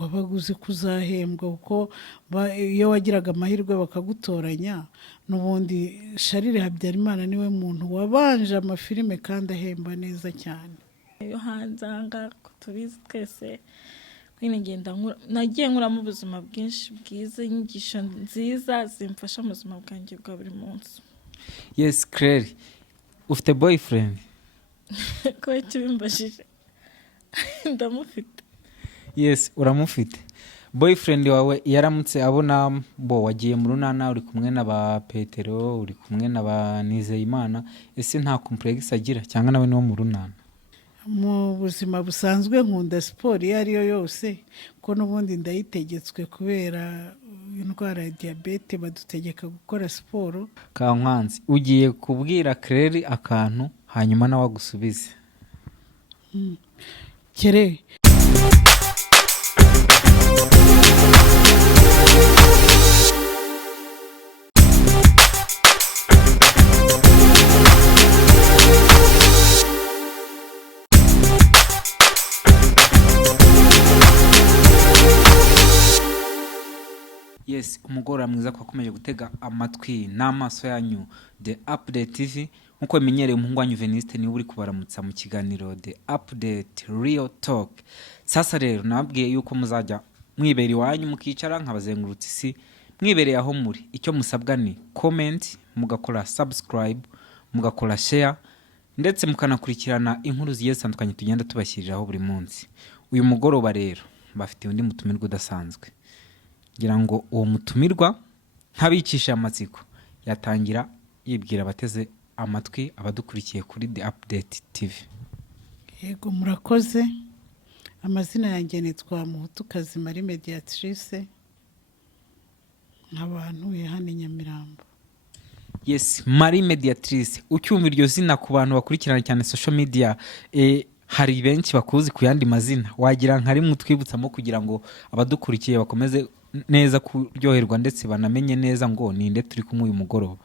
wabaguze kuzahembwa kuko iyo wagiraga amahirwe bakagutoranya n'ubundi Sharire Habyarimana niwe muntu wabanje amafilime kandi ahemba neza cyane. Iyo hanze anga tubizi twese ngenda nagiye nkuramo ubuzima bwinshi bwiza, inyigisho nziza zimfasha mu buzima bwanjye bwa buri munsi. Yes, Claire, ufite boyfriend? Ko ikibimbashije ndamufite. Yes, uramufite. Boyfriend wawe yaramutse abona wagiye mu runana, uri kumwe na ba Petero, uri kumwe na ba Nizeyimana, ese nta complex agira cyangwa nawe no mu runana? Mu buzima busanzwe nkunda siporo iyo ari yo yose, ko n'ubundi ndayitegetswe kubera indwara ya diabete, badutegeka gukora siporo. Kankwanzi, ugiye kubwira Claire akantu hanyuma nawe agusubize. Kere Yes, umugora mwiza ko akomeje gutega amatwi n'amaso yanyu The Update TV. Nkuko bimenyereye umuhungu wanyu Veniste niwe uri kubaramutsa mu kiganiro The Update Real Talk. Sasa rero nabwiye yuko muzajya mwibera iwanyu mukicara nkabazengurutse isi, mwibereye aho muri. Icyo musabwa ni comment, mugakora subscribe, mugakora share, ndetse mukanakurikirana inkuru zigiye zitandukanye tugenda tubashyiriraho buri munsi. Uyu mugoroba rero bafite undi mutumirwa udasanzwe. Ngira ngo uwo mutumirwa ntabikisha amatsiko yatangira yibwira abateze amatwi abadukurikiye kuri The Update TV. Yego murakoze. Amazina yanjye nitwa Muhutukazi Marie Mediatrice, nk'abantu hano Nyamirambo. Yes, Marie Mediatrice, ucyumva iryo zina ku bantu bakurikirana cyane social media, hari benshi bakuzi ku yandi mazina, wagira nka rimwe twibutsamo kugira ngo abadukurikiye bakomeze neza kuryoherwa ndetse banamenye neza ngo ninde turi kumwe uyu mugoroba.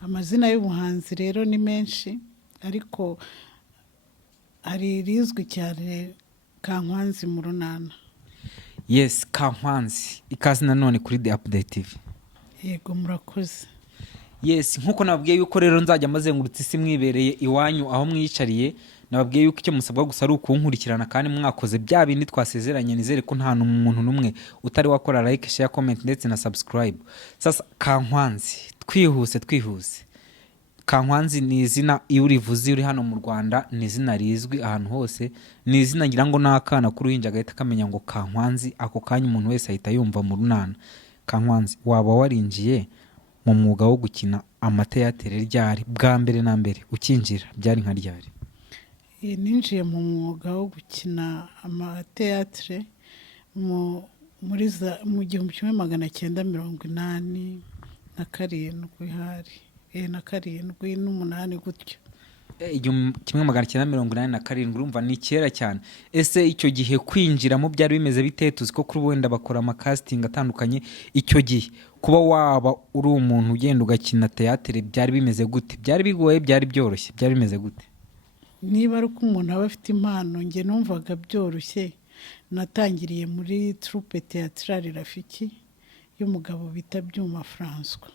Amazina y'ubuhanzi rero ni menshi, ariko hari rizwi cyane Kankwanzi murunana. Yes, Kankwanzi, ikaze nanone kuri The Update TV. Yego murakoze. Yes, nkuko nababwiye yuko rero nzajya mazengurutse isi mwibereye iwanyu aho mwicariye. Nababwiye yuko icyo musabwa gusa ari ukunkurikirana kandi mwakoze bya bindi twasezeranye. Nizere ko nta n'umuntu numwe utari wakora like, share, comment ndetse na subscribe. Sasa Kankwanzi, twihuse. Kankwanzi ni izina iyo urivuze uri hano mu Rwanda, ni izina rizwi ahantu hose, ni izina ngira ngo n'akana k'uruhinja gahita kamenya ngo Kankwanzi, ako kanya umuntu wese ahita yumva mu runana. Kankwanzi, waba warinjiye mu mwuga wo gukina amateatere ryari bwa mbere na mbere ukinjira byari nka ryari? Ninjiye mu mwuga wo gukina amateatere mu 1987 hari na 7 gutyo. 1987 urumva ni kera cyane. Ese icyo gihe kwinjiramo byari bimeze bite? Tuzi ko kuri wenda bakora casting atandukanye. Icyo gihe kuba waba uri umuntu ugenda ugakina teatere byari bimeze gute? Byari bigoye, byari byoroshye, byari bimeze gute? Niba ari ko umuntu aba afite impano, nge numvaga byoroshye. Natangiriye muri troupe théâtrale Rafiki y'umugabo bita Byuma François.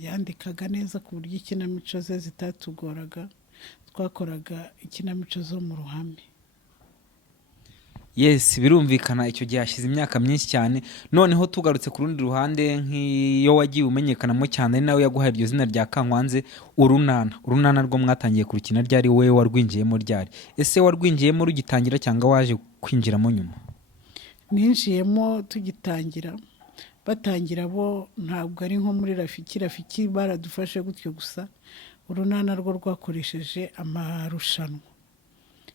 Yandikaga neza ku buryo ikinamico ze zitatugoraga, twakoraga ikinamico zo mu ruhame. Yes, birumvikana icyo gihe hashize imyaka myinshi cyane. Noneho tugarutse ku rundi ruhande, nk'iyo wagiye umenyekanamo cyane nawe yaguhaye iryo zina rya Kankwanzi, urunana rwo mwatangiye kurukina ryari, we warwinjiyemo ryari? Ese warwinjiyemo rugitangira cyangwa waje kwinjiramo nyuma? Ninjiyemo tugitangira, batangira bo ntabwo ari nko muri Rafiki baradufashe gutyo gusa. Urunana rwo rwakoresheje amarushanwa.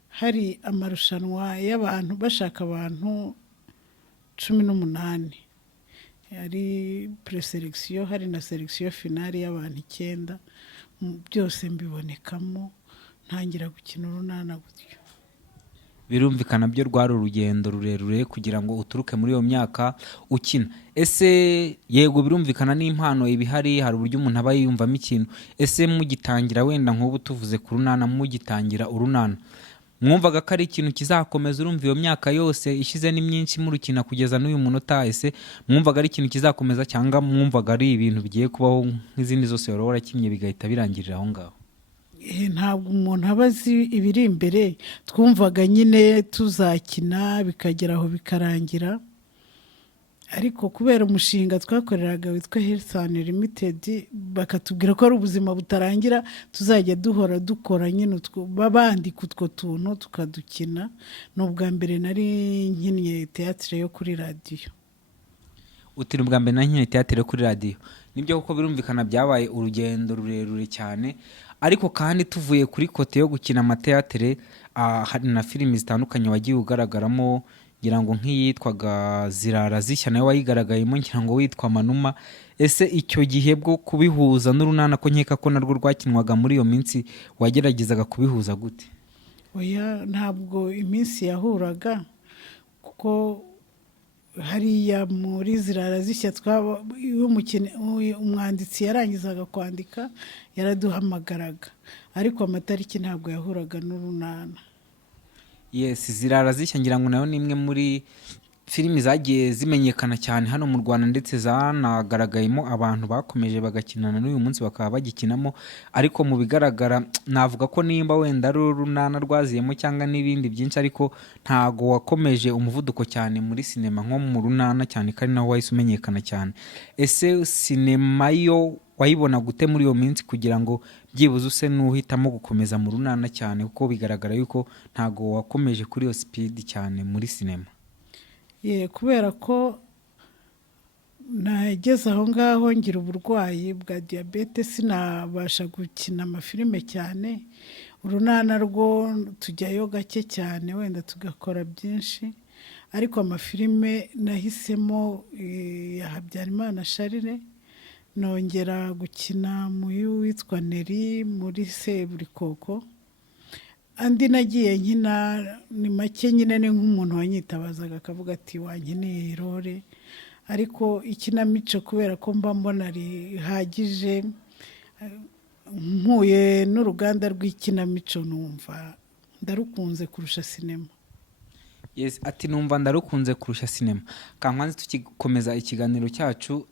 Hari amarushanwa y'abantu bashaka abantu 18, hari preselection, hari na selection finale y'abantu 9, byose mbibonekamo ntangira gukina urunana gutyo. Birumvikana byo rwari urugendo rurerure kugira ngo uturuke muri iyo myaka ukina. Ese yego birumvikana n'impano ibihari, hari uburyo umuntu aba yiyumvamo ikintu. Ese mugitangira wenda nk'ubu tuvuze ku runana, mugitangira urunana mwumvaga ko ari ikintu kizakomeza? Urumva iyo myaka yose ishize ni myinshi murukina kugeza n'uyu munota, ese mwumvaga ari ikintu kizakomeza cyangwa mwumvaga ari ibintu bigiye kubaho nk'izindi zose wari warakinnye bigahita birangirira aho ngaho? Ntabwo umuntu aba azi ibiri imbere, twumvaga nyine tuzakina bikagera aho bikarangira, ariko kubera umushinga twakoreraga witwa Health Unlimited bakatubwira ko ari ubuzima butarangira, tuzajya duhora dukora nyine babandika utwo tuntu tukadukina. Ni ubwa mbere nari nkinnye teatire yo kuri radiyo. Uti ubwa mbere nari nkinnye teatire yo kuri radiyo. Nibyo kuko birumvikana byabaye urugendo rurerure cyane, ariko kandi tuvuye kuri kote yo gukina amateatire, hari na filimi zitandukanye wagiye ugaragaramo, ngira ngo nk'iyitwaga Zirara Zishya nayo wayigaragayemo, ngira ngo witwa Manuma. Ese icyo gihe bwo kubihuza n'urunana ko nkeka ko narwo rwakinwaga muri iyo minsi, wageragezaga kubihuza gute? Oya, ntabwo iminsi yahuraga, kuko hariya muri Zirara Zishya umwanditsi yarangizaga kwandika yaraduhamagaraga, ariko amatariki ntabwo yahuraga n'urunana. Yes, Zirara Zishya ngira ngo nayo ni imwe muri filimi zagiye zimenyekana cyane hano mu Rwanda, ndetse zanagaragayemo abantu bakomeje bagakinana n'uyu munsi bakaba bagikinamo. Ariko mu bigaragara navuga ko nimba wenda ari urunana rwaziyemo cyangwa n'ibindi byinshi, ariko ntago wakomeje umuvuduko cyane muri sinema nko mu runana, cyane kandi naho wahise umenyekana cyane. Ese sinema yo wayibona gute muri iyo minsi kugira ngo byibuze use n'uhitamo gukomeza mu runana cyane, kuko bigaragara yuko ntago wakomeje kuri iyo speed cyane muri sinema? Kubera ko nageze aho ngaho ngira uburwayi bwa diyabete, sinabasha gukina amafilime cyane. Urunana rwo tujyayo gake cyane, wenda tugakora byinshi, ariko amafilime nahisemo ya Habyarimana Charles, nongera gukina mu witwa Neri muri Seburikoko. Andi nagiye nkina ni make nyine, ni nk'umuntu wanyitabazaga akavuga ati wankeneye role, ariko ikinamico kubera ko mba mbona rihagije, mpuye n'uruganda rw'ikinamico numva ndarukunze kurusha sinema. Yes, ati numva ndarukunze kurusha sinema. Kankwanzi, tukikomeza ikiganiro cyacu,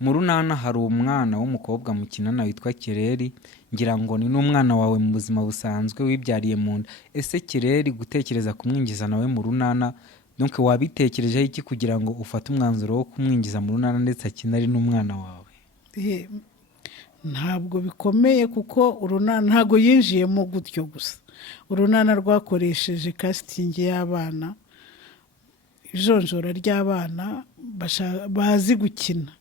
mu runana hari umwana w'umukobwa mukinana witwa Kireri, ngira ngo ni n'umwana wawe mu buzima busanzwe wibyariye mu nda. Ese Kireri gutekereza kumwinjiza nawe mu runana, donc wabitekerejeho iki kugira ngo ufate umwanzuro wo kumwinjiza mu runana ndetse akina ari n'umwana wawe? Ntabwo bikomeye, kuko urunana ntago yinjiyemo gutyo gusa. Urunana rwakoresheje casting y'abana, ijonjora ry'abana bazi gukina.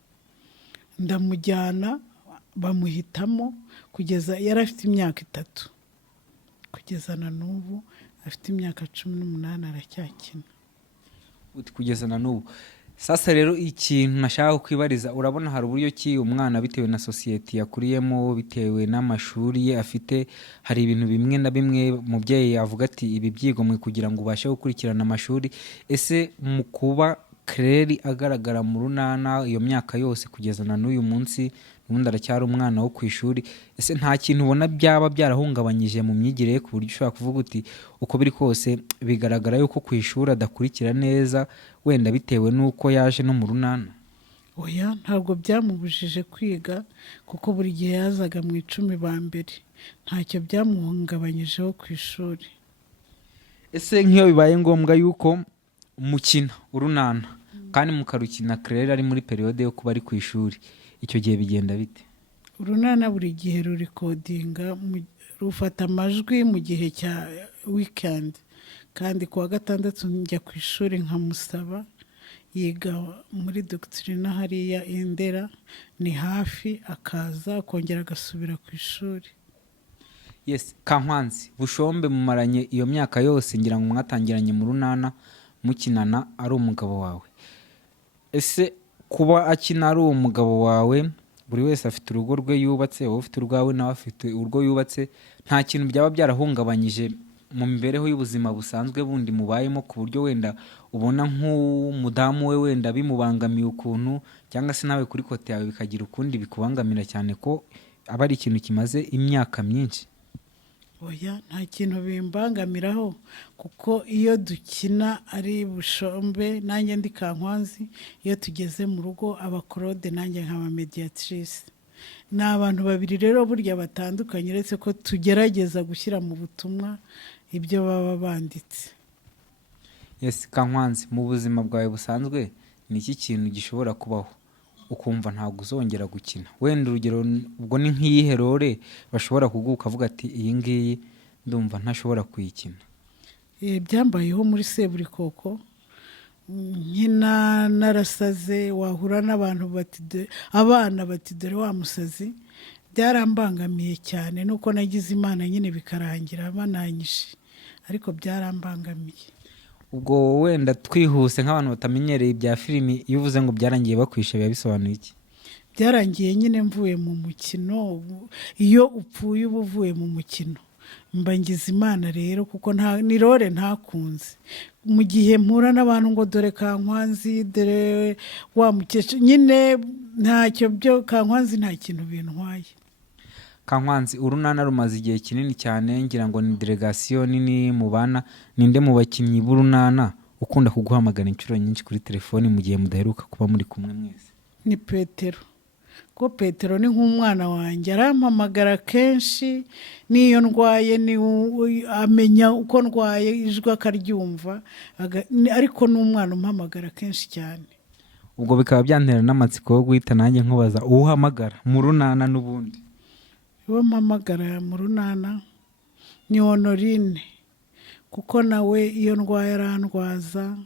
Ndamujyana bamuhitamo kugeza yari afite imyaka 3, kugeza na n'ubu afite imyaka 18 aracyakina. Uti kugeza na n'ubu. Sasa rero ikintu nashaka kwibariza, urabona hari uburyo ki umwana bitewe na society yakuriyemo, bitewe n'amashuri ye afite, hari ibintu bimwe na bimwe mubyeyi avuga ati ibi byigomwe kugira ngo ubashe gukurikirana amashuri. Ese mu kuba Claire agaragara mu runana iyo myaka yose kugeza na n'uyu munsi, n'ubundi aracyari umwana wo ku ishuri, ese nta kintu ubona byaba byarahungabanyije mu myigire ku buryo ushobora kuvuga uti uko biri kose bigaragara yuko ku ishuri adakurikira neza, wenda bitewe n'uko yaje no mu runana? Oya, ntabwo byamubujije kwiga, kuko buri gihe yazaga mu 10 ba mbere, ntacyo byamuhungabanyijeho ku ishuri. Ese nk'iyo bibaye ngombwa yuko mukina urunana kandi mukarukina Claire ari muri periode yo kuba ari ku ishuri, icyo gihe bigenda bite? Urunana buri gihe rurikodinga, rufata amajwi mu gihe cya weekend, kandi kuwa gatandatu njya ku ishuri nkamusaba. Yiga muri doctrine hariya Indera, ni hafi, akaza kongera agasubira ku ishuri. Yes, Kankwanzi, Bushombe mumaranye iyo myaka yose, ngira ngo mwatangiranye mu runana mukinana ari umugabo wawe. Ese kuba akina ari umugabo wawe, buri wese afite urugo rwe yubatse, wowe ufite urwawe nawe afite urwo yubatse, nta kintu byaba byarahungabanyije mu mibereho y'ubuzima busanzwe bundi mubayemo, ku buryo wenda ubona nk'umudamu we wenda bimubangamiye ukuntu, cyangwa se nawe kuri kote yawe bikagira ukundi bikubangamira, cyane ko aba ari ikintu kimaze imyaka myinshi? oya nta kintu bimbangamiraho kuko iyo dukina ari bushombe nanjye ndi Kankwanzi, iyo tugeze mu rugo abakorode nanjye nkaba mediatrice. Ni abantu babiri rero burya batandukanye, uretse ko tugerageza gushyira mu butumwa ibyo baba banditse. Yes, Kankwanzi, mu buzima bwawe busanzwe ni iki kintu gishobora kubaho ukumva ntabwo uzongera gukina? Wenda urugero ubwo ni nk'iyihe role bashobora kuguha ukavuga ati iyi ngiyi ndumva ntashobora kuyikina? Byambayeho muri Seburikoko, nkina narasaze, wahura n'abantu abana bati dore wa musazi. Byarambangamiye cyane nuko nagize Imana nyine bikarangira bananyishe, ariko byarambangamiye. Ubwo wenda twihuse nk'abantu batamenyereye ibya filimi, iyo uvuze ngo byarangiye bakwishe biba bisobanuye iki? Byarangiye nyine mvuye mu mukino. Iyo upfuye uba uvuye mu mukino. Mba ngize Imana rero kuko ni role ntakunze. Mu gihe mpura n'abantu ngo dore Kankwanzi, dore wa mukecuru, nyine ntacyo byo Kankwanzi nta kintu bintwaye. Kankwanzi, urunana rumaze igihe kinini cyane, ngira ngo ni delegation nini mu bana. Ninde mu bakinnyi b'urunana ukunda kuguhamagara inshuro nyinshi kuri telefoni mu gihe mudaheruka kuba muri kumwe mwese? Ni Petero. Ko Petero ni nk'umwana wanjye, arampamagara kenshi, n'iyo ndwaye amenya uko ndwaye, ijwi akaryumva, ariko n'umwana umpamagara kenshi cyane. Ubwo bikaba byantera n'amatsiko yo guhita nanjye nkubaza uwo uhamagara mu runana n'ubundi? Uwo mpamagara mu runana ni Honorine, kuko nawe iyo ndwaye arandwaza,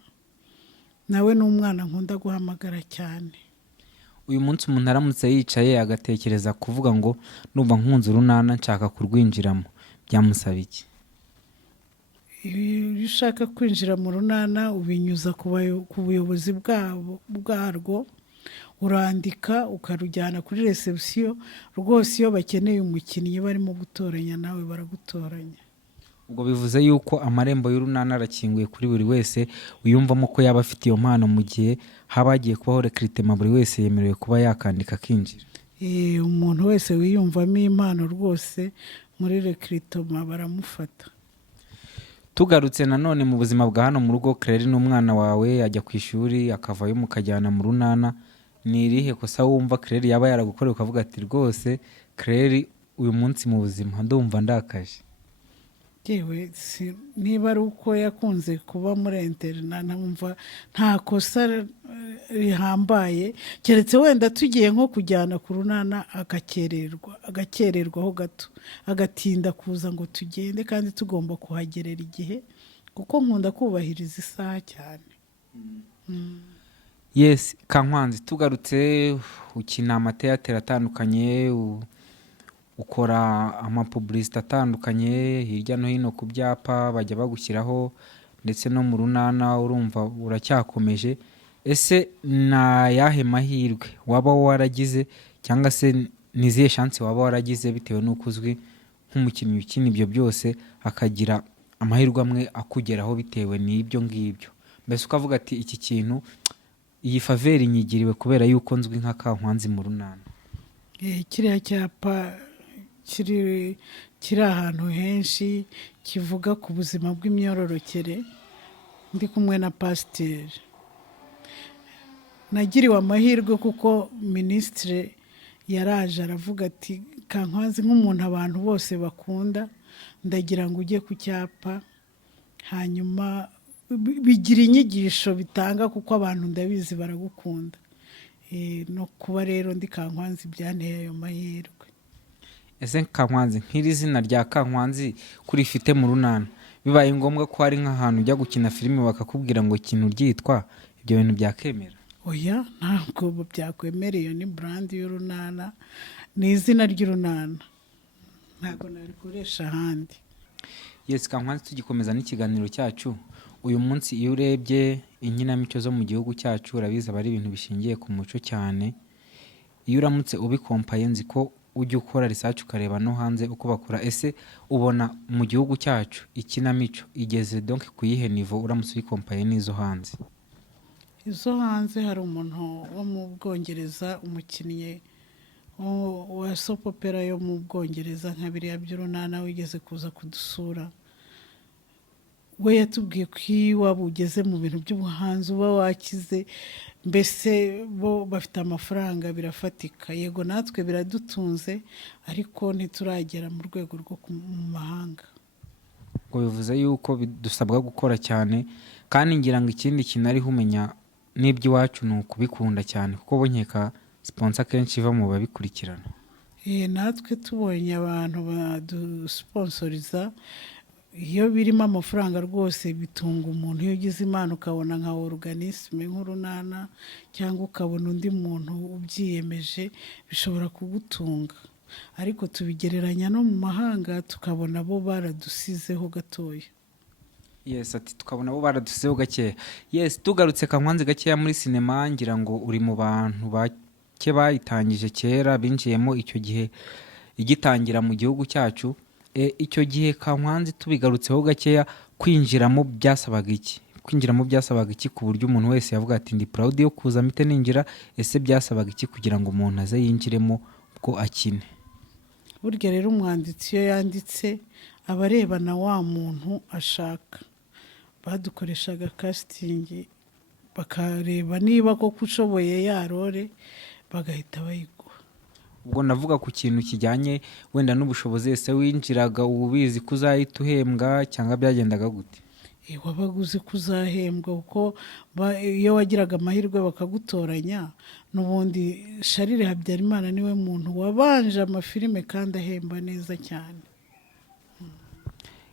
nawe n'umwana nkunda guhamagara cyane. Uyu munsi umuntu aramutse yicaye agatekereza kuvuga ngo numva nkunze urunana nshaka kurwinjiramo, byamusaba iki? Iyo ushaka kwinjira mu runana ubinyuza ku buyobozi bwarwo, urandika ukarujyana kuri reception. Rwose iyo bakeneye umukinnyi barimo gutoranya nawe baragutoranya. Ubwo bivuze yuko amarembo y'urunana arakinguye kuri buri wese uyumvamo ko yaba afite iyo mpano, mu gihe haba hagiye kubaho recruitment buri wese yemerewe kuba yakandika akinjira. Umuntu wese wiyumvamo impano rwose muri recruitment baramufata. Tugarutse nanone mu buzima bwa hano mu rugo, Claire n'umwana wawe ajya ku ishuri akavayo mukajyana mu runana, ni irihe kosa wumva Claire yaba yaragukoreye ukavuga ati rwose Claire uyu munsi mu buzima ndumva ndakaje? Yewe niba ari uko yakunze kuba muri interna, numva nta kosa rihambaye, keretse wenda tugiye nko kujyana ku runana agakererwaho gato, agatinda kuza ngo tugende, kandi tugomba kuhagerera igihe kuko nkunda kubahiriza isaha cyane. Yes, Kankwanzi, tugarutse ukina amateateri atandukanye, ukora amapublicité atandukanye hirya no hino ku byapa bajya bagushyiraho, ndetse no mu runana urumva uracyakomeje. Ese na yahe mahirwe waba waragize, cyangwa se nizihe chance waba waragize bitewe n'uko uzwi nk'umukinnyi ukina ibyo byose, akagira amahirwe amwe akugeraho bitewe n'ibyo ngibyo? Mbese ukavuga ati iki kintu, iyi faveri nyigiriwe kubera yuko nzwi nka Kankwanzi mu runana? Kiriya cyapa kiri ahantu henshi kivuga ku buzima bw'imyororokere, ndi kumwe na pasiteri. Nagiriwe amahirwe kuko minisitiri yaraje aravuga ati Kankwanzi, nk'umuntu abantu bose bakunda, ndagira ngo ujye ku cyapa, hanyuma bigira inyigisho bitanga kuko abantu ndabizi baragukunda. No kuba rero ndi Kankwanzi byanteye ayo mahirwe. Ese Kankwanzi, nk'iri zina rya Kankwanzi kurifite mu runana, bibaye ngombwa ko hari nk'ahantu ujya gukina filime bakakubwira ngo ikintu ryitwa, ibyo bintu byakemera? Oya, ntabwo byakwemera. Iyo ni brand y'urunana, ni izina ry'urunana, ntabwo narikoresha ahandi. Yes, Kankwanzi, tugikomeza n'ikiganiro cyacu uyu munsi, iyo urebye inkinamico zo mu gihugu cyacu urabizi aba ari ibintu bishingiye ku muco cyane. Iyo uramutse ubikompaye, nzi ko ujya ukora research ukareba no hanze uko bakora. Ese ubona mu gihugu cyacu ikinamico igeze donc kuyihe niveau uramutse ubikompaye n'izo hanze? Izo hanze hari umuntu wo mu Bwongereza, umukinnyi wa soap opera yo mu Bwongereza nka biriya by'urunana wigeze kuza kudusura, we yatubwiye ko iyo waba ugeze mu bintu by'ubuhanzi uba wakize, mbese bo bafite amafaranga birafatika. Yego natwe biradutunze ariko ntituragera mu rwego rwo mu mahanga. ngo bivuze yuko dusabwa gukora cyane, kandi ngira ngo ikindi kintu ariho umenya n'iby'iwacu ni ukubikunda cyane, kuko bonyeka sponsor akenshi iva mu babikurikirana. Natwe tubonye abantu badusponsoriza, iyo birimo amafaranga rwose bitunga umuntu. Iyo ugize imana ukabona nka organisme nk'urunana cyangwa ukabona undi muntu ubyiyemeje, bishobora kugutunga. Ariko tubigereranya no mu mahanga tukabona bo baradusizeho gatoya. Yes, ati tukabona bo baradusizeho gakeya. Yes, tugarutse Kankwanzi gakeya muri sinema, ngira ngo uri mu bantu bake bayitangije kera, binjiyemo icyo gihe igitangira mu gihugu cyacu. Icyo gihe Kankwanzi tubigarutseho gakeya, kwinjiramo byasabaga iki? Kwinjiramo byasabaga iki ku buryo umuntu wese yavuga ati ndi proud yo kuza mpite ninjira? Ese byasabaga iki kugira ngo umuntu aze yinjiremo bwo akine? Burya rero umwanditsi iyo yanditse aba areba na wa muntu ashaka. Badukoreshaga casting bakareba niba koko ushoboye ya role bagahita bayiguha. Ubwo navuga ku kintu kijyanye wenda n'ubushobozi, ese winjiraga ubizi ko uzahita uhembwa cyangwa byagendaga gute? Wabaga uzi ko uzahembwa kuko iyo wagiraga amahirwe bakagutoranya, n'ubundi Charles Habyarimana niwe muntu wabanje amafilime kandi ahemba neza cyane.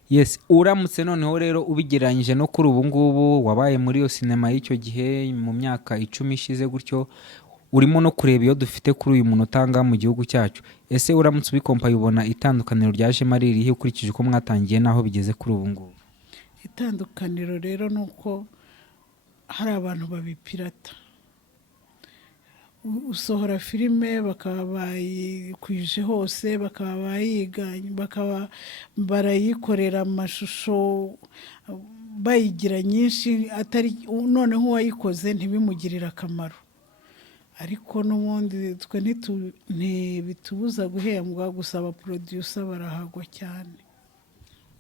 Yes, uramutse noneho rero ubigereranyije no kuri ubu ngubu, wabaye muri iyo sinema y'icyo gihe mu myaka 10 ishize gutyo, urimo no kureba iyo dufite kuri uyu muntu utanga mu gihugu cyacu. Ese uramutse ubikompaye ubona itandukaniro ryajemo ari irihe ukurikije uko mwatangiye naho bigeze kuri ubu ngubu? Itandukaniro rero ni uko hari abantu babipirata. Usohora filime bakaba bayikwije hose, bakaba bayiganye, bakaba barayikorera amashusho bayigira nyinshi, atari noneho uwayikoze ntibimugirira akamaro. Ariko n'ubundi twe ntibitubuza guhembwa, gusa aba producer barahagwa cyane.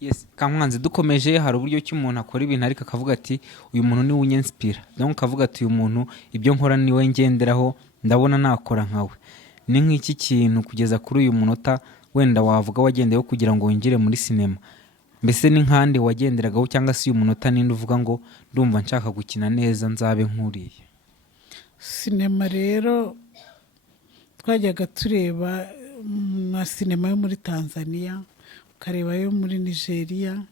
Yes, Kankwanzi dukomeje, hari uburyo ki umuntu akora ibintu ariko akavuga ati uyu muntu ni unyenspira, donc akavuga ati uyu muntu ibyo nkora ni we ngenderaho, ndabona nakora nkawe. Ni nk'iki kintu kugeza kuri uyu munota wenda wavuga wagendeyeho kugira ngo winjire muri sinema? Mbese ni nkande wagenderagaho, cyangwa se uyu munota ninde uvuga ngo ndumva nshaka gukina neza nzabe nkuriye? Sinema rero twajyaga tureba na sinema yo muri Tanzania, ukareba yo muri Nigeria,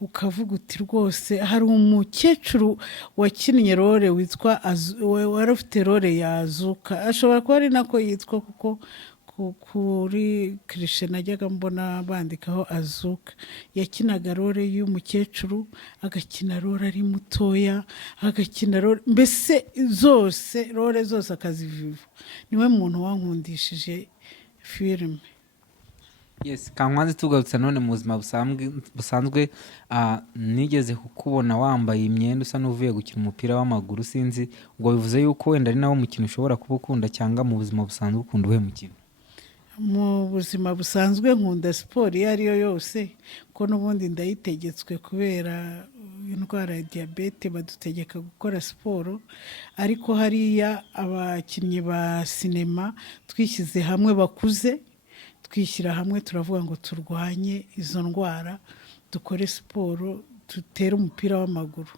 ukavuga uti rwose hari umukecuru wakinnye role witwa wari ufite role ya Azuka, ashobora kuba ari nako yitwa kuko kuri Krishe najyaga mbona bandikaho Azuka. Yakinaga role y'umukecuru, agakina role ari mutoya, agakina role mbese role zose akaziviva. Niwe muntu wankundishije filime. Yes, Kankwanzi tugarutse none mu buzima busanzwe, nigeze kukubona wambaye imyenda usa n'uvuye gukina umupira w'amaguru, sinzi ubwo bivuze yuko wenda ari nawo mukino ushobora kuba ukunda, cyangwa mu buzima busanzwe ukunda uwe mukino? Mu buzima busanzwe nkunda siporo iyo ari yo yose, ko n'ubundi ndayitegetswe kubera indwara ya diyabete, badutegeka gukora siporo. Ariko hariya abakinnyi ba sinema twishyize hamwe bakuze, twishyira hamwe turavuga ngo turwanye izo ndwara, dukore siporo, dutere umupira w'amaguru.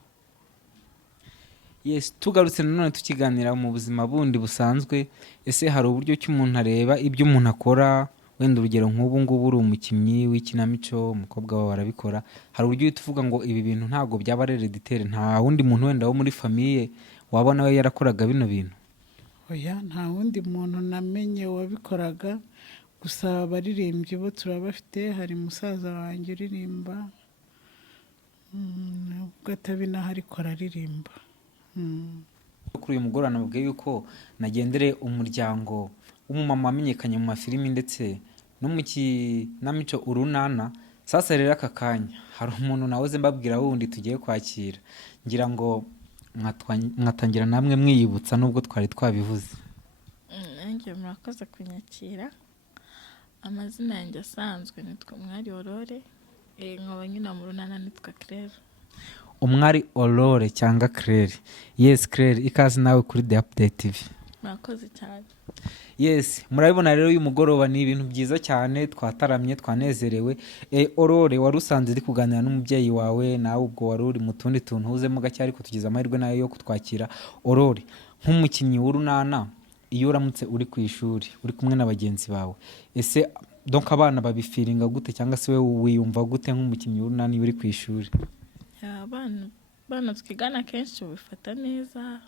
Yes, tugarutse nanone tukiganira mu buzima bundi busanzwe, ese hari uburyo ki umuntu areba ibyo umuntu akora? Wenda urugero nk'ubu ngubu uri umukinnyi w'ikinamico, umukobwa wawe arabikora, hari uburyo uhita uvuga ngo ibi bintu ntabwo byaba ari hereditere, nta wundi muntu wenda wo muri famiye wabona we yarakoraga bino bintu? Oya, nta wundi muntu namenye wabikoraga, gusa abaririmbyi bo turabafite. Hari musaza wanjye uririmba, ubwo atabinaho ariko araririmba. Kuri uyu mugoroba nababwiye yuko nagendere umuryango w'umumama wamenyekanye mu mafilimi ndetse no mu kinamico urunana. Sasa rero aka kanya hari umuntu nahoze mbabwira wundi tugiye kwakira, ngira ngo mwatangira namwe mwiyibutsa nubwo twari twabivuze. nanjye murakoze kunyakira. Amazina yanjye asanzwe nitwa Umwari Aurore, nkaba nyina murunana nitwa Claire. Umwari Aurore cyangwa Claire. Yes Claire, ikaze nawe kuri The Update TV. Murakoze cyane. Yes, murabibona rero uyu mugoroba ni ibintu byiza cyane, twataramye twanezerewe. Aurore, wari usanze uri kuganira n'umubyeyi wawe, nawe ubwo wari uri mu tundi tuntu uzemo gake, ariko tugize amahirwe nayo yo kutwakira. Aurore, nk'umukinnyi w'urunana, iyo uramutse uri ku ishuri uri kumwe na bagenzi bawe, ese donc abana babifiringa gute, cyangwa se wowe wiyumva gute nk'umukinnyi w'urunana iyo uri ku ishuri? Abana twigana kenshi bifata neza.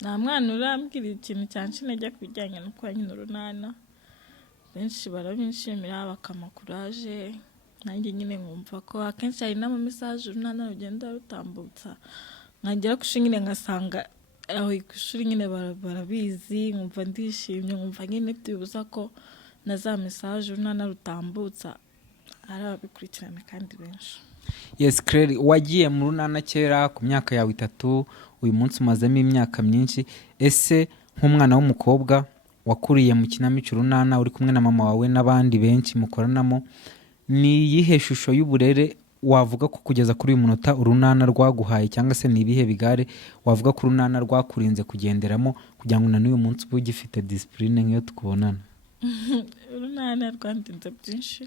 Nta mwana urambwira ikintu cyanshi intege ku bijyanye no kuba nyina urunana. Benshi barabishimira bakama courage, nanjye nyine nkumva ko akenshi hari n'amamesaje urunana rugenda rutambutsa, nkagera ku ishuri nyine ngasanga aho ku ishuri nyine barabizi, nkumva ndishimye, nkumva nyine byibuza ko na za mesaje urunana rutambutsa ari ababikurikirana kandi benshi. Yes Claire, wagiye mu runana kera ku myaka yawe 3, uyu munsi umazemo imyaka myinshi. Ese nk'umwana w'umukobwa wakuriye mu kinamico runana uri kumwe na mama wawe n'abandi benshi mukoranamo, ni iyihe shusho y'uburere wavuga ko kugeza kuri uyu munota urunana rwaguhaye, cyangwa se ni ibihe bigare wavuga ko urunana rwakurinze kugenderamo kugira ngo na n'uyu munsi ube ugifite discipline nk'iyo tukubonana? Urunana rwandinze byinshi.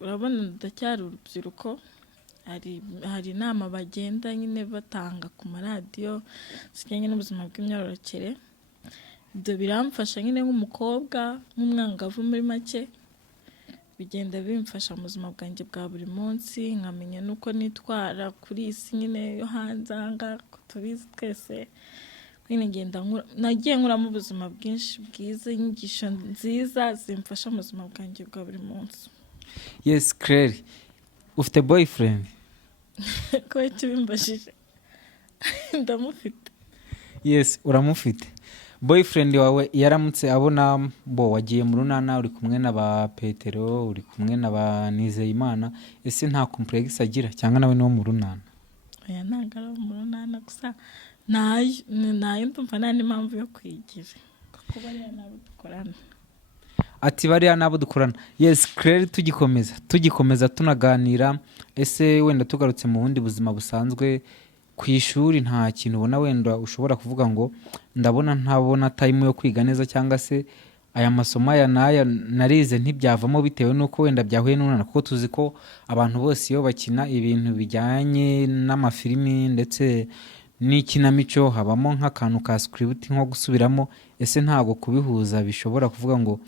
Urabona ndacyari urubyiruko, hari inama bagenda nyine batanga ku maradiyo zijyanye n'ubuzima bw'imyororokere. Ibyo biramfasha nyine nk'umukobwa, nk'umwangavu muri make, bigenda bimfasha mu buzima bwanjye bwa buri munsi, nkamenya n'uko nitwara kuri iyi si nyine yo hanze aha ngaha tubizi twese. Nagiye nkuramo ubuzima bwinshi bwiza, inyigisho nziza zimfasha mu buzima bwanjye bwa buri munsi. Yes Claire, ufite boyfriend? Ko kibimbashije ndamufite. Yes, uramufite. Boyfriend wawe yaramutse abona wagiye mu runana uri kumwe na ba Petero, uri kumwe na ba Nizeyimana, ese nta complex agira cyangwa nawe no mu runana? Oya, ntagara mu runana gusa nayo ndumva nta n'impamvu yo kwigira kuko bariya nabo dukorana. Ati bariya nabo dukorana. Yes Claire, tugikomeza tunaganira, ese wenda tugarutse mu bundi buzima busanzwe ku ishuri, nta kintu ubona wenda ushobora kuvuga ngo ntabona time yo kwiga neza, cyangwa se aya masomo aya naya narize ntibyavamo bitewe nuko wenda byahuye n'urunana? Kuko tuzi ko abantu bose iyo bakina ibintu bijyanye n'amafilimi ndetse n'ikinamico habamo nk'akantu ka script nko gusubiramo. Ese ntago kubihuza bishobora kuvuga ngo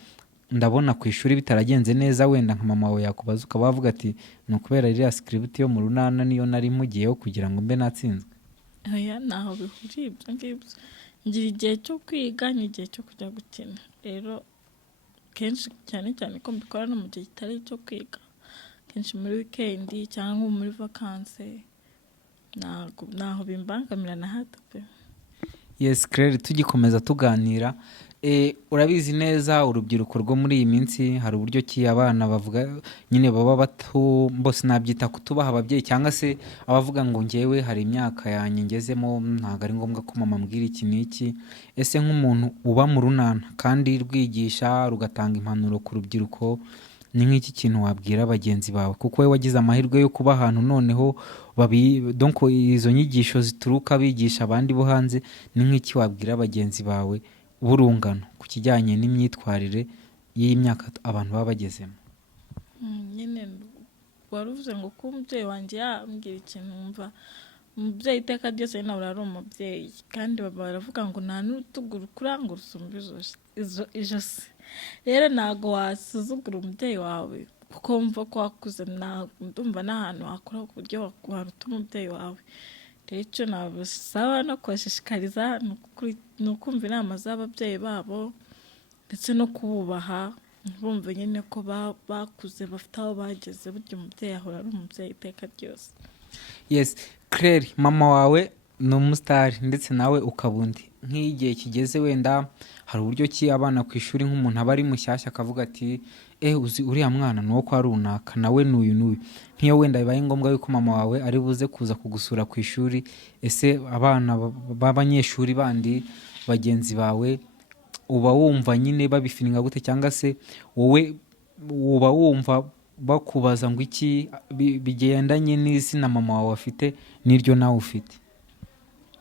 ndabona ku ishuri bitaragenze neza, wenda nka mama wawe yakubaza ukaba wavuga ati ni ukubera iriya script yo mu runana niyo nari mugiyeho kugira ngo mbe natsinzwe? Oya, ntaho bihuriye ibyo ngibyo. Ngira igihe cyo kwiga n'igihe cyo kujya gukina. Rero kenshi cyane ko mbikora no mu gihe kitari cyo kwiga, kenshi muri weekend cyangwa muri vacances, ntaho bimbangamira na hato pe. Yes Claire, tugikomeza tuganira, urabizi neza urubyiruko rwo muri iyi minsi hari uburyo ki abana bavuga nyine baba bato, bose nabyita kutubaha ababyeyi, cyangwa se abavuga ngo ngewe hari imyaka yanjye ngezemo ntabwo ari ngombwa ko mama ambwira iki n'iki. Ese nk'umuntu uba mu runana kandi rwigisha rugatanga impanuro ku rubyiruko, ni nk'iki kintu wabwira bagenzi bawe? Kuko we wagize amahirwe yo kuba ahantu noneho donc izo nyigisho zituruka bigisha abandi bo hanze, ni nk'iki wabwira bagenzi bawe burungano ku kijyanye n'imyitwarire y'imyaka abantu baba bagezemo? Nyine waruvuze ngo ko umubyeyi wanjye yambwira ikintu numva umubyeyi iteka ryose nawe ari umubyeyi, kandi baravuga ngo nta n'urutugu rukuranga urusumba ijosi. Rero ntago wasuzugura umubyeyi wawe kuko wumva ko wakuze, ndumva n'ahantu wakora ku buryo waruta umubyeyi wawe. Rero icyo nabasaba no kubashishikariza ni ukumva inama z'ababyeyi babo ndetse no kububaha, bumva nyine ko bakuze bafite aho bageze, burya umubyeyi ahora ari umubyeyi iteka ryose. Yes Claire, mama wawe ni umusitari ndetse nawe ukabundi, nk'igihe kigeze wenda hari uburyo ki abana ku ishuri nk'umuntu aba ari mushyashya akavuga ati uzi uriya mwana ni uwo kwa runaka nawe n'uyu. Nk'iyo wenda bibaye ngombwa yuko mama wawe ari buze kuza kugusura ku ishuri, ese abana b'abanyeshuri bandi bagenzi bawe uba wumva nyine babifininga gute, cyangwa se wowe uba wumva bakubaza ngo iki bigendanye n'izina mama wawe afite n'iryo nawe ufite?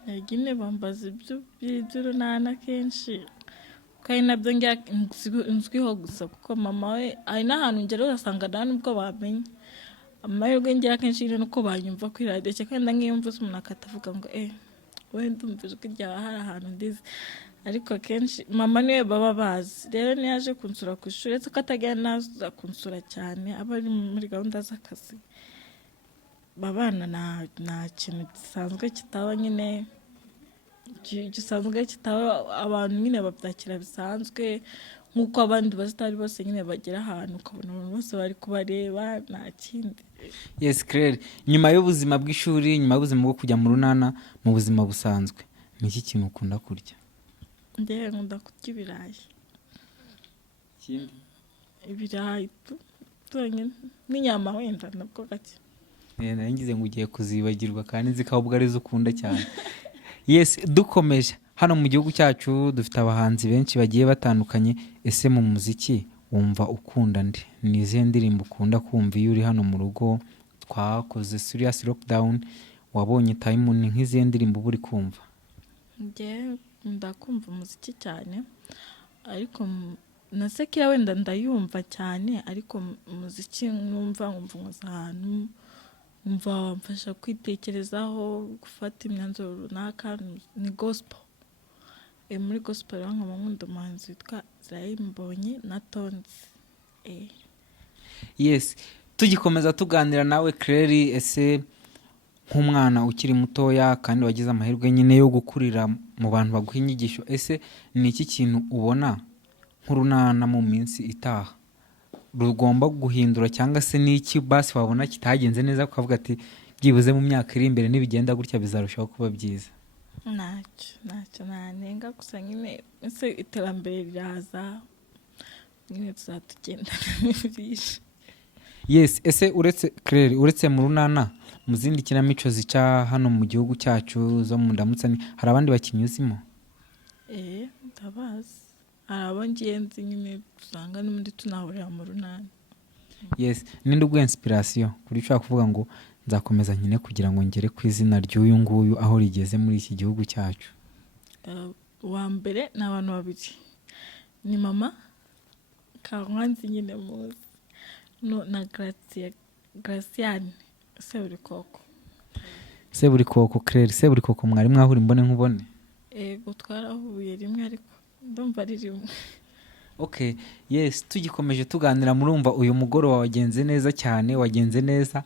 nyine bambaza iby'urunana kenshi kandi nabyo nzwiho gusa kuko mama we ari n'ahantu ngera ugasanga nta n'ubwo bamenye. Amahirwe ngira kenshi rero nuko banyumva kuri radiyo, kandi nk'iyo mvuze umuntu akatavuga ngo wowe ndumva ijwi ryawe hari ahantu ndizi, ariko akenshi mama niwe baba bazi. Rero niyo yaje kunsura ku ishuri uretse ko atagira naza kunsura cyane, aba ari muri gahunda z'akazi, babana nta kintu gisanzwe kitaba nyine gisanzwe kitaba, abantu nyine babyakira bisanzwe nk'uko abandi bazitari bose nyine bagera ahantu ukabona abantu bose bari kubareba nta kindi. Yes Claire, nyuma y'ubuzima bw'ishuri, nyuma y'ubuzima bwo kujya mu runana, mu buzima busanzwe ni iki kintu ukunda kurya? Ndewe nkunda kurya ibirayi. Ikindi? Ibirayi byonyine n'inyama wenda nabwo gake. Nari ngize ngo ugiye kuzibagirwa kandi nzi ko ahubwo arizo ukunda cyane. Yes, dukomeje hano mu gihugu cyacu dufite abahanzi benshi bagiye batandukanye. Ese mu muziki wumva ukunda nde? Ni izihe ndirimbo ukunda kumva iyo uri hano mu rugo? Twakoze serious lockdown, wabonye time, ni nk'izihe ndirimbo uri kumva? Ngewe ndakumva umuziki cyane, ariko nasekera wenda ndayumva cyane, ariko umuziki numva ahantu umva wamfasha kwitekerezaho, gufata imyanzuro runaka, ni gospel. Muri gospel rero nkunda umuhanzi witwa Mbonyi na Tonzi. Yes, tugikomeza tuganira nawe Claire, ese nk'umwana ukiri mutoya kandi wagize amahirwe nyine yo gukurira mu bantu baguha inyigisho, ese ni iki kintu ubona nk'urunana mu minsi itaha rugomba guhindura, cyangwa se n'iki basi wabona kitagenze neza ukavuga ati byibuze mu myaka iri imbere nibigenda gutya bizarushaho kuba byiza? Ntacyo nanenga, gusa nyine ese iterambere riraza nyine tuzatugendana n'ibyishi. Yes, ese uretse Claire, uretse mu runana, mu zindi kinamico zica hano mu gihugu cyacu zo mu ndamutsani, hari abandi bakinnyi uzimo? Ndabazi, hari abo ngenzi nyine usanga n'ubundi tunahurira mu runana. Yes, ninde uguha inspiration kuri ushaka kuvuga ngo nzakomeza nyine kugira ngo ngere ku izina ry'uyu nguyu aho rigeze muri iki gihugu cyacu? Wa mbere ni abantu babiri, ni mama Kankwanzi nyine muzi, na Graciane Seburikoko. Claire, Seburikoko mwari mwahura imbone nkubone? Ego twarahuye rimwe, ariko ndumva ari rimwe. Okay, yes, tugikomeje tuganira, murumva uyu mugoroba wagenze neza cyane, wagenze neza.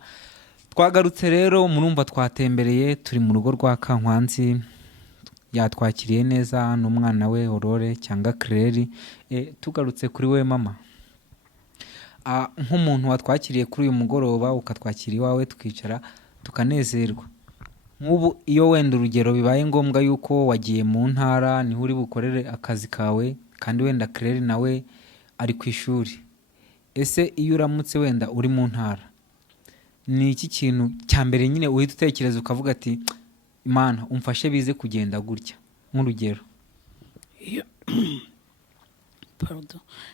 Twagarutse rero, murumva twatembereye, turi mu rugo rwa Kankwanzi, yatwakiriye neza n'umwana we Aurore cyangwa Claire. Tugarutse kuri we mama, nk'umuntu watwakiriye kuri uyu mugoroba, ukatwakira iwawe tukicara tukanezerwa, nk'ubu iyo wenda urugero bibaye ngombwa yuko wagiye mu ntara niho uri bukorere akazi kawe, kandi wenda Claire nawe ari ku ishuri, ese iyo uramutse wenda uri mu ntara, ni iki kintu cya mbere nyine uhita utekereza ukavuga ati Imana umfashe bize kugenda gutya? Nk'urugero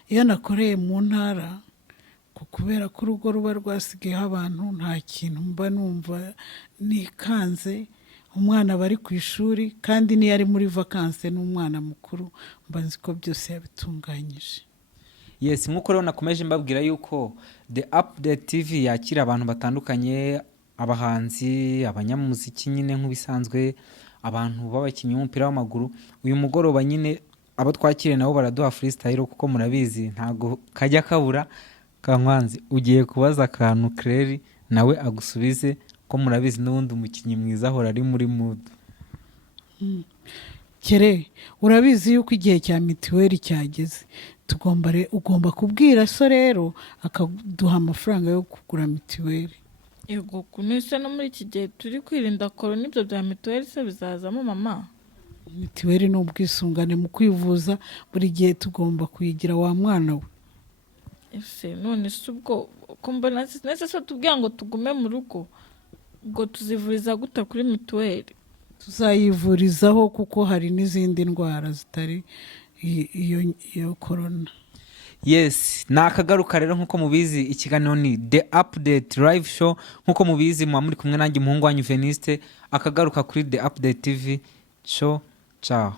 iyo nakoreye mu ntara, kubera ko urugo ruba rwasigayeho abantu, nta kintu mba numva nikanze. Umwana bari ku ishuri, kandi niyo ari muri vakanse n'umwana mukuru, mba nzi ko byose yabitunganyije. Yes, nk'uko rero nakomeje mbabwira yuko The Update TV yakira abantu batandukanye, abahanzi, abanyamuziki nyine nk'ubisanzwe, abantu b'abakinnyi b'umupira w'amaguru. Uyu mugoroba nyine abo twakiriye nabo baraduha freestyle, kuko murabizi ntago kajya kabura. Kankwanzi, ugiye kubaza akantu Claire nawe agusubize, ko murabizi n'ubundi umukinnyi mwiza ahora ari muri mood. Kere, urabizi yuko igihe cya mituweli cyageze, ugomba kubwira so rero akaduha amafaranga yo kugura mituweli. Yego, kunise no muri iki gihe turi kwirinda korona, ibyo bya mituweli se bizazamo mama? Mituweli ni ubwisungane mu kwivuza, buri gihe tugomba kuyigira wa mwana we. Ese none se ubwo ko mbona nese se tubwira ngo tugume mu rugo, ubwo tuzivuriza gute kuri mituweli? Tuzayivurizaho kuko hari n'izindi ndwara zitari iyo corona. Yes, nakagaruka rero nkuko mubizi ikiganiro ni The Update Live Show nkuko mubizi muba muri kumwe nanjye umuhungu wanyu Veniste akagaruka kuri The Update TV show. Ciao.